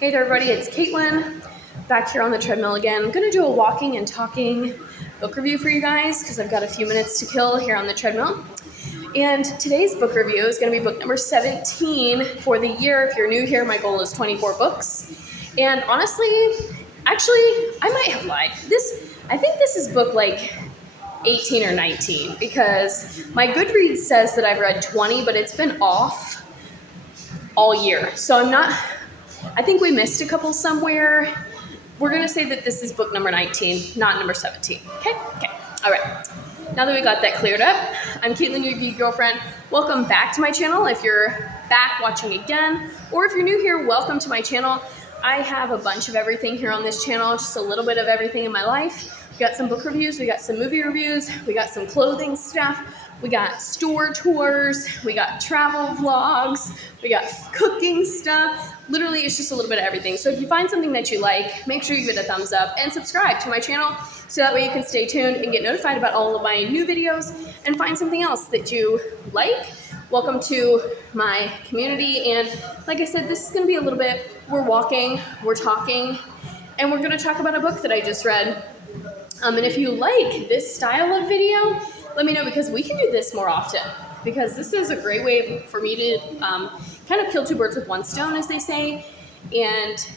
Hey there, everybody, it's Kaitlyn back here on the treadmill again. I'm going to do a walking and talking book review for you guys because I've got a few minutes to kill here on the treadmill. And today's book review is going to be book number 17 for the year. If you're new here, my goal is 24 books. And honestly, I might have lied. I think this is book like 18 or 19 because my Goodreads says that I've read 20, but it's been off all year. So I think we missed a couple somewhere. We're going to say that this is book number 19, not number 17. Okay. All right. Now that we got that cleared up, I'm Kaitlyn, your geek girlfriend. Welcome back to my channel. If you're back watching again, or if you're new here, welcome to my channel. I have a bunch of everything here on this channel, just a little bit of everything in my life. We got some book reviews, we got some movie reviews, we got some clothing stuff, we got store tours, we got travel vlogs, we got cooking stuff. Literally, it's just a little bit of everything. So if you find something that you like, make sure you give it a thumbs up and subscribe to my channel so that way you can stay tuned and get notified about all of my new videos and find something else that you like. Welcome to my community. And like I said, this is going to be a little bit, we're walking, we're talking, and we're going to talk about a book that I just read. And if you like this style of video, let me know because we can do this more often because this is a great way for me to kind of kill two birds with one stone, as they say, and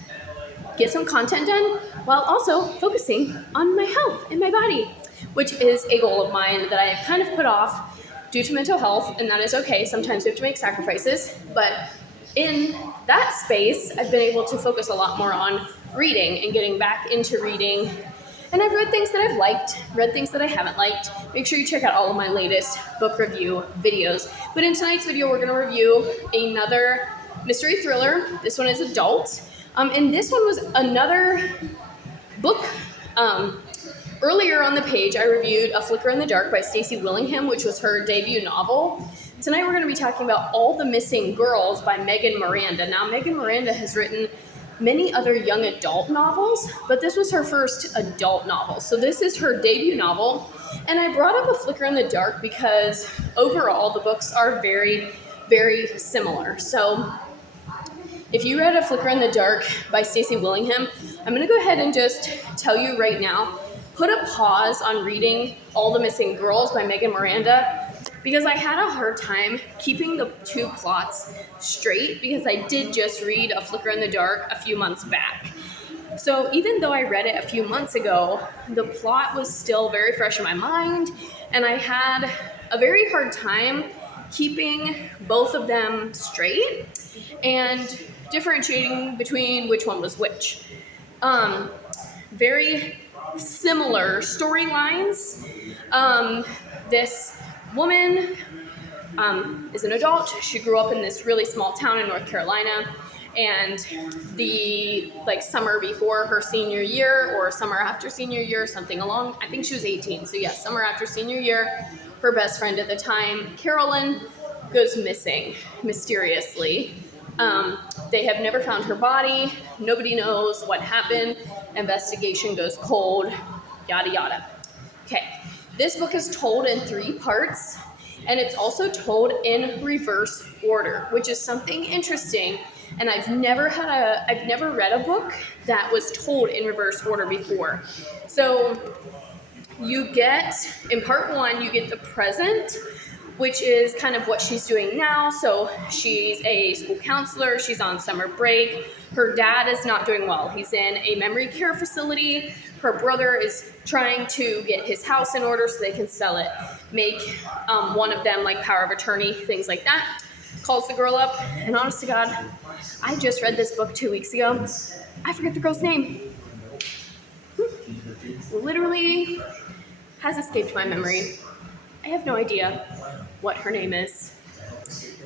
get some content done while also focusing on my health and my body, which is a goal of mine that I have kind of put off due to mental health, and that is okay. Sometimes we have to make sacrifices, but in that space, I've been able to focus a lot more on reading and getting back into reading. And I've read things that I've liked, read things that I haven't liked. Make sure you check out all of my latest book review videos. But in tonight's video, we're going to review another mystery thriller. This one is adult. And this one was another book. Earlier on the page, I reviewed A Flicker in the Dark by Stacey Willingham, which was her debut novel. Tonight, we're going to be talking about All the Missing Girls by Megan Miranda. Now, Megan Miranda has written many other young adult novels, but this was her first adult novel. So this is her debut novel. And I brought up A Flicker in the Dark because overall the books are very, very similar. So if you read A Flicker in the Dark by Stacey Willingham, I'm going to go ahead and just tell you right now, put a pause on reading All the Missing Girls by Megan Miranda because I had a hard time keeping the two plots straight because I did just read A Flicker in the Dark a few months back. So even though I read it a few months ago, the plot was still very fresh in my mind, and I had a very hard time keeping both of them straight and differentiating between which one was which. Very similar storylines. This woman is an adult. She grew up in this really small town in North Carolina, and the summer before her senior year or summer after senior year, something along, I think she was 18. So yes, summer after senior year, her best friend at the time, Carolyn, goes missing mysteriously. They have never found her body. Nobody knows what happened. Investigation goes cold, yada, yada. Okay. This book is told in 3 parts, and it's also told in reverse order, which is something interesting. And I've never read a book that was told in reverse order before. So you get, in part 1, you get the present, which is kind of what she's doing now. So she's a school counselor. She's on summer break. Her dad is not doing well. He's in a memory care facility. Her brother is trying to get his house in order so they can sell it, make one of them like power of attorney, things like that. Calls the girl up, and honest to God, I just read this book 2 weeks ago. I forget the girl's name. Literally has escaped my memory. I have no idea what her name is.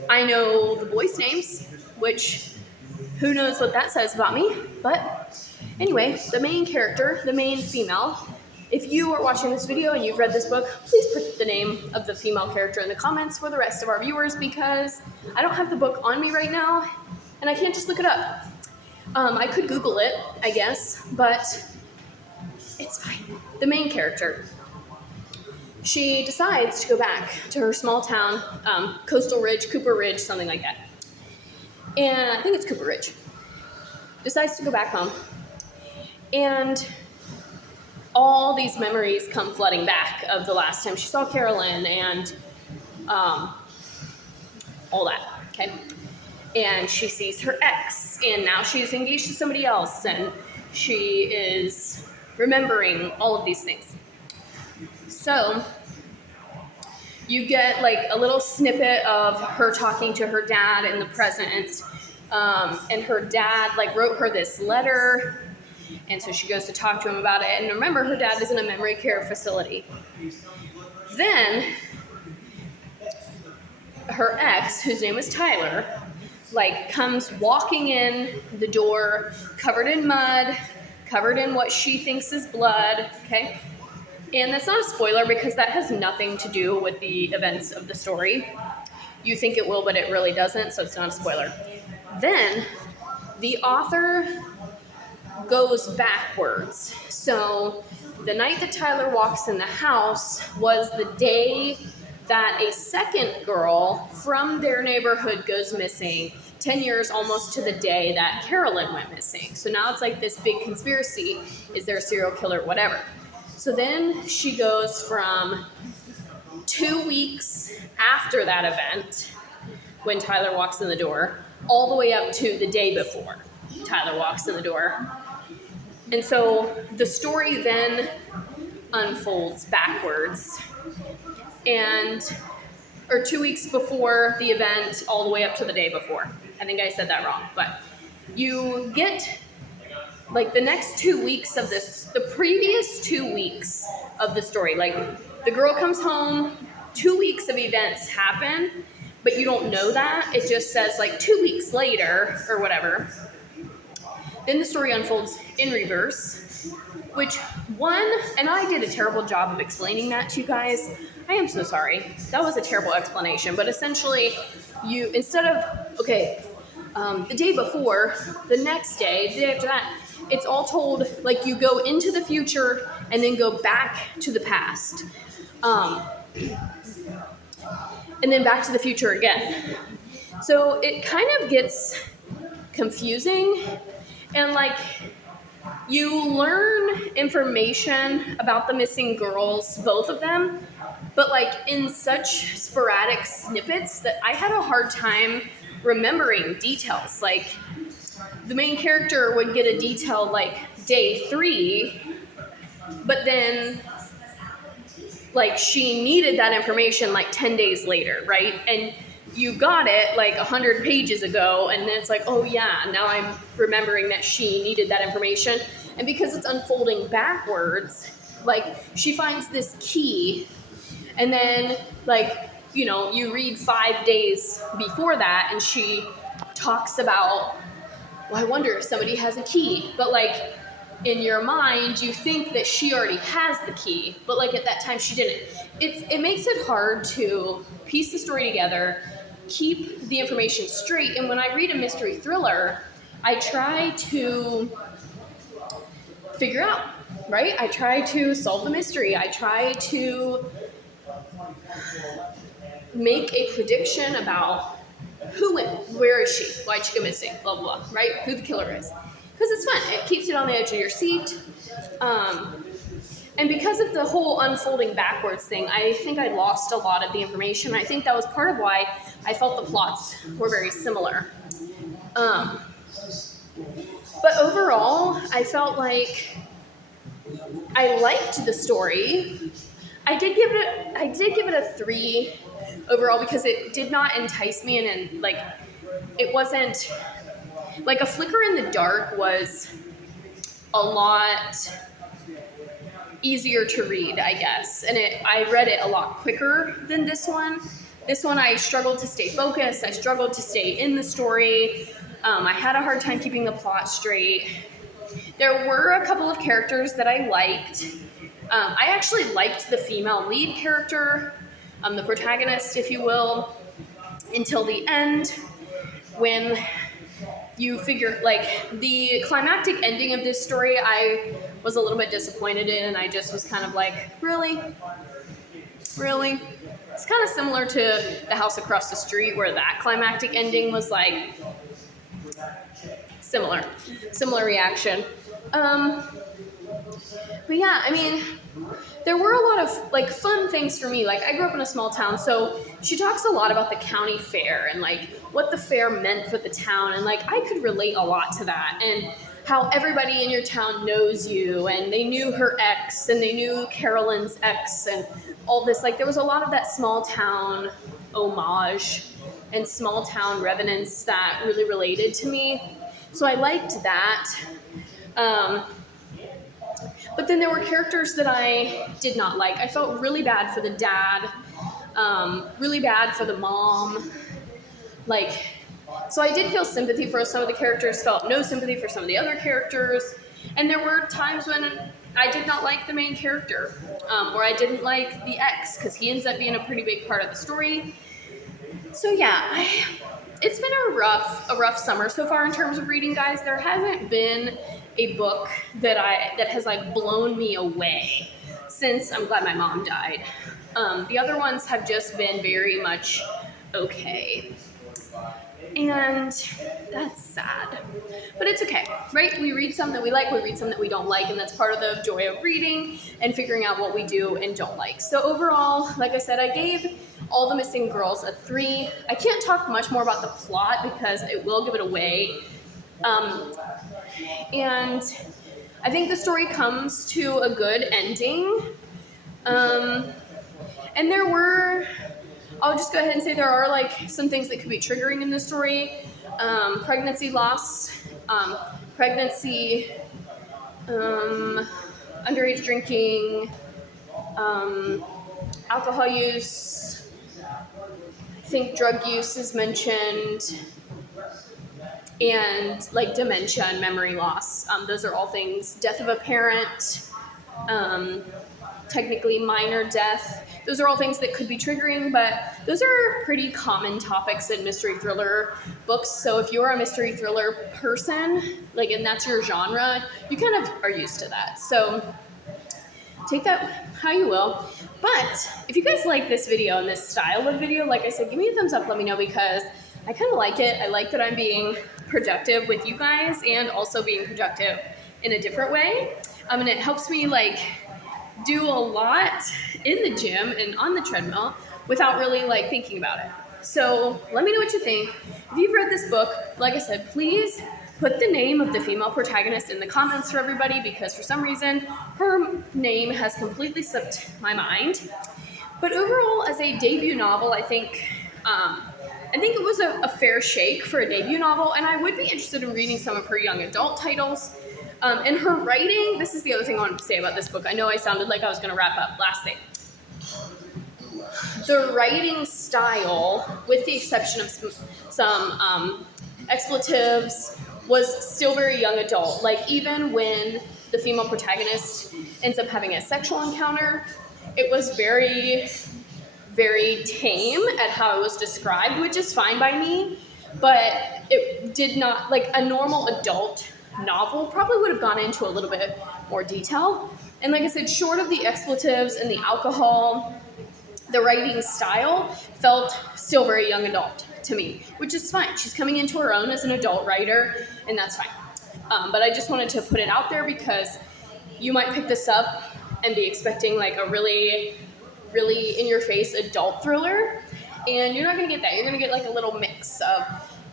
I know the boys' names, which who knows what that says about me, but anyway, the main character, the main female, if you are watching this video and you've read this book, please put the name of the female character in the comments for the rest of our viewers because I don't have the book on me right now and I can't just look it up. I could Google it, I guess, but it's fine. The main character. She decides to go back to her small town, Coastal Ridge, Cooper Ridge, something like that. And I think it's Cooper Ridge. decides to go back home. And all these memories come flooding back of the last time she saw Carolyn and all that, okay? And she sees her ex, and now she's engaged to somebody else, and she is remembering all of these things. So you get like a little snippet of her talking to her dad in the present, and her dad like wrote her this letter, and so she goes to talk to him about it. And remember, her dad is in a memory care facility. Then her ex, whose name is Tyler, like comes walking in the door covered in mud, covered in what she thinks is blood, okay? And that's not a spoiler because that has nothing to do with the events of the story. You think it will, but it really doesn't, so it's not a spoiler. Then the author goes backwards. So the night that Tyler walks in the house was the day that a second girl from their neighborhood goes missing, 10 years almost to the day that Carolyn went missing. So now it's like this big conspiracy. Is there a serial killer, whatever. So then she goes from 2 weeks after that event, when Tyler walks in the door, all the way up to the day before Tyler walks in the door. And so the story then unfolds backwards. Or 2 weeks before the event, all the way up to the day before. I think I said that wrong, but you get like the next 2 weeks of this, the previous 2 weeks of the story. Like the girl comes home, 2 weeks of events happen, but you don't know that. It just says like 2 weeks later or whatever. Then the story unfolds in reverse, which and I did a terrible job of explaining that to you guys. I am so sorry. That was a terrible explanation, but essentially instead of, the day before, the next day, the day after that, it's all told, like you go into the future and then go back to the past. And then back to the future again. So it kind of gets confusing, and like you learn information about the missing girls, both of them, but like in such sporadic snippets that I had a hard time remembering details. Like the main character would get a detail like day 3, but then like she needed that information like 10 days later, right? And you got it like 100 pages ago, and then it's like, oh yeah, now I'm remembering that she needed that information. And because it's unfolding backwards, like she finds this key, and then like, you read 5 days before that, and she talks about, well, I wonder if somebody has a key. But like in your mind, you think that she already has the key, but like at that time she didn't. It makes it hard to piece the story together, keep the information straight. And when I read a mystery thriller, I try to figure out, right? I try to solve the mystery. I try to make a prediction about who went, where is she, why'd she go missing, blah, blah, blah, right? Who the killer is. Because it's fun. It keeps it on the edge of your seat. And because of the whole unfolding backwards thing, I think I lost a lot of the information. I think that was part of why I felt the plots were very similar. But overall, I felt like I liked the story. I did give it a 3 overall because it did not entice me, and like it wasn't like A Flicker in the Dark was a lot easier to read, I guess, and I read it a lot quicker than this one. This one I struggled to stay focused. I struggled to stay in the story. I had a hard time keeping the plot straight. There were a couple of characters that I liked. I actually liked the female lead character, the protagonist, if you will, until the end, when you figure, like, the climactic ending of this story, I was a little bit disappointed in, and I just was kind of like, really? Really? It's kind of similar to The House Across the Street, where that climactic ending was like, similar reaction. But yeah, I mean, there were a lot of like fun things for me. Like I grew up in a small town, so she talks a lot about the county fair and like what the fair meant for the town, and like I could relate a lot to that, and how everybody in your town knows you, and they knew her ex and they knew Carolyn's ex and all this. Like there was a lot of that small town homage and small town revenants that really related to me. So I liked that. But then there were characters that I did not like. I felt really bad for the dad, really bad for the mom. Like, so I did feel sympathy for some of the characters, felt no sympathy for some of the other characters. And there were times when I did not like the main character, or I didn't like the ex, because he ends up being a pretty big part of the story. So yeah, it's been a rough summer so far in terms of reading, guys. There hasn't been a book that has like blown me away since I'm glad my mom died. The other ones have just been very much okay. And that's sad. But it's okay, right? We read some that we like, we read some that we don't like, and that's part of the joy of reading and figuring out what we do and don't like. So overall, like I said, I gave All the Missing Girls a 3. I can't talk much more about the plot because it will give it away. And I think the story comes to a good ending. And there were, I'll just go ahead and say there are like some things that could be triggering in the story. Pregnancy loss, pregnancy, underage drinking, alcohol use, I think drug use is mentioned, and like dementia and memory loss. Those are all things. Death of a parent, technically minor death. Those are all things that could be triggering, but those are pretty common topics in mystery thriller books. So if you're a mystery thriller person, like, and that's your genre, you kind of are used to that. So take that how you will. But if you guys like this video and this style of video, like I said, give me a thumbs up, let me know, because I kind of like it. I like that I'm being productive with you guys and also being productive in a different way. And it helps me like do a lot in the gym and on the treadmill without really like thinking about it. So let me know what you think. If you've read this book, like I said, please put the name of the female protagonist in the comments for everybody, because for some reason her name has completely slipped my mind. But overall, as a debut novel, I think it was a fair shake for a debut novel, and I would be interested in reading some of her young adult titles. And her writing, this is the other thing I wanted to say about this book. I know I sounded like I was going to wrap up. Last thing. The writing style, with the exception of some expletives, was still very young adult. Like, even when the female protagonist ends up having a sexual encounter, it was very, very tame at how it was described, which is fine by me. But it did not, like a normal adult novel probably would have gone into a little bit more detail. And like I said, short of the expletives and the alcohol, the writing style felt still very young adult to me, which is fine. She's coming into her own as an adult writer, and that's fine. But I just wanted to put it out there because you might pick this up and be expecting like a really, really in-your-face adult thriller, and you're not going to get that. You're going to get like a little mix of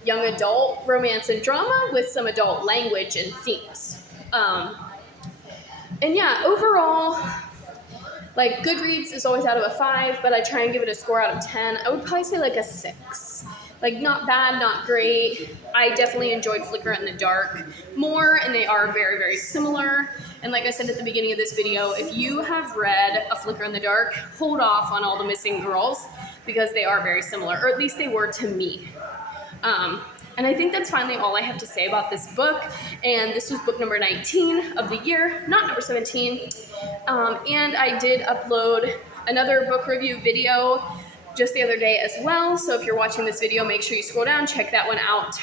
young adult romance and drama with some adult language and themes. And yeah, overall, like Goodreads is always out of a 5, but I try and give it a score out of 10. I would probably say like a 6. Like not bad, not great. I definitely enjoyed Flicker in the Dark more, and they are very, very similar. And like I said at the beginning of this video, if you have read A Flicker in the Dark, hold off on All the Missing Girls, because they are very similar, or at least they were to me. And I think that's finally all I have to say about this book. And this was book number 19 of the year, not number 17. And I did upload another book review video just the other day as well. So if you're watching this video, make sure you scroll down, check that one out.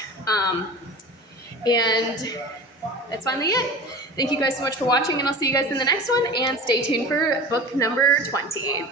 And that's finally it. Thank you guys so much for watching, and I'll see you guys in the next one. And stay tuned for book number 20.